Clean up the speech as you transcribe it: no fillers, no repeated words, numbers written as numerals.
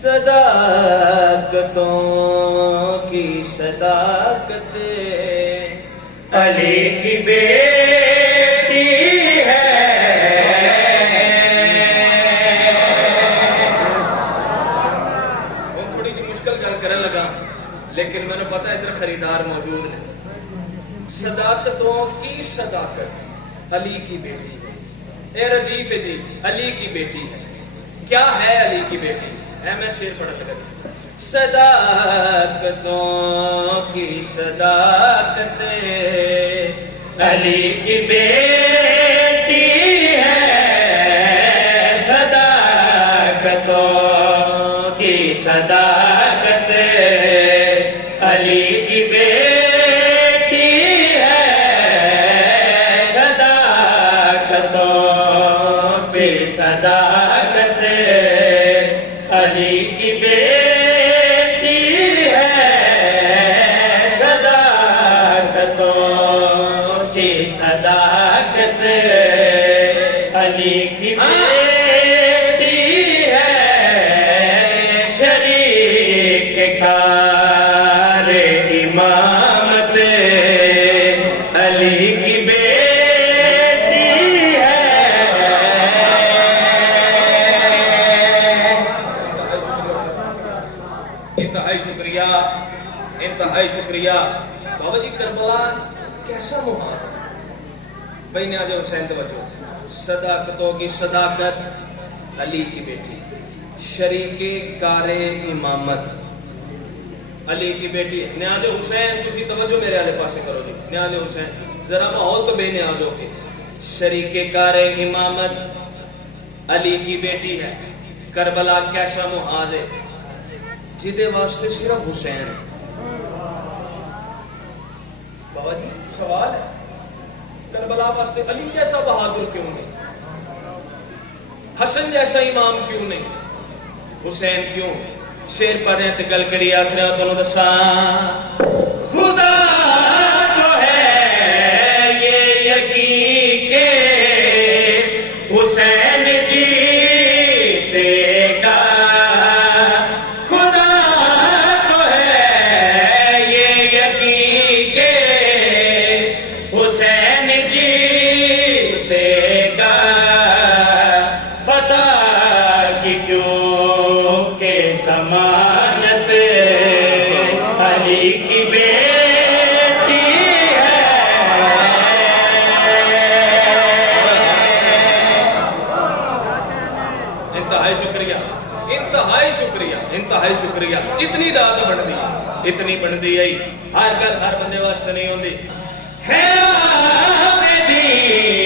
صداقتوں کی صداقت علی کی بیٹی ہے. وہ تھوڑی سی مشکل گل کرنے لگا لیکن میں نے پتا ادھر خریدار موجود ہیں. صداقتوں کی صداقت علی کی بیٹی ہے. اے ردیف جی علی کی بیٹی ہے. کیا ہے علی کی بیٹی؟ اے میں شعر پڑھنے لگا. صداقتوں کی صداقت علی کی بیٹی ہے. صداقتوں کی صداقت علی کی بیٹی ہے. صداقتوں کی صداقت علی کی بیٹی ہے. صداقتوں کی صداقت علی کی بیٹی ہے. شریک کار امامت علی کی بیٹی ہے. انتہائی شکریہ انتہائی شکریہ. بابا جی کربلا کیسا محاذ بھائی نے آج حسین توجہ. صداقتوں کی صداقت علی کی بیٹی. شریک کار امامت علی کی بیٹی. نیاز حسین تسی توجہ میرے والے پاسے کرو جی. نیاز حسین ذرا ماحول تو بے نیاز ہو کے. شریک کار امامت علی کی بیٹی ہے. کربلا کیسا محاذ ہے جدے واسطے صرف حسین. بابا جی سوال ہے کربلا واسطے علی جیسا بہادر کیوں نہیں؟ حسن جیسا امام کیوں نہیں؟ حسین کیوں؟ شیر پڑھ رہے تھے گل کری آخر تو دساں. خدا کو ہے یہ یقین کہ حسین جیتے گا. خدا کو ہے یہ یقین کہ حسین جیتے گا. فتح کی کیوں کہ ضمانت علی کی بیٹی ہے. انتہائی شکریہ انتہائی شکریہ انتہائی شکریہ. اتنی داد بن دی اتنی بن دی آئی. ہر گل ہر بندے واسطے نہیں ہوندی. ہے عابدین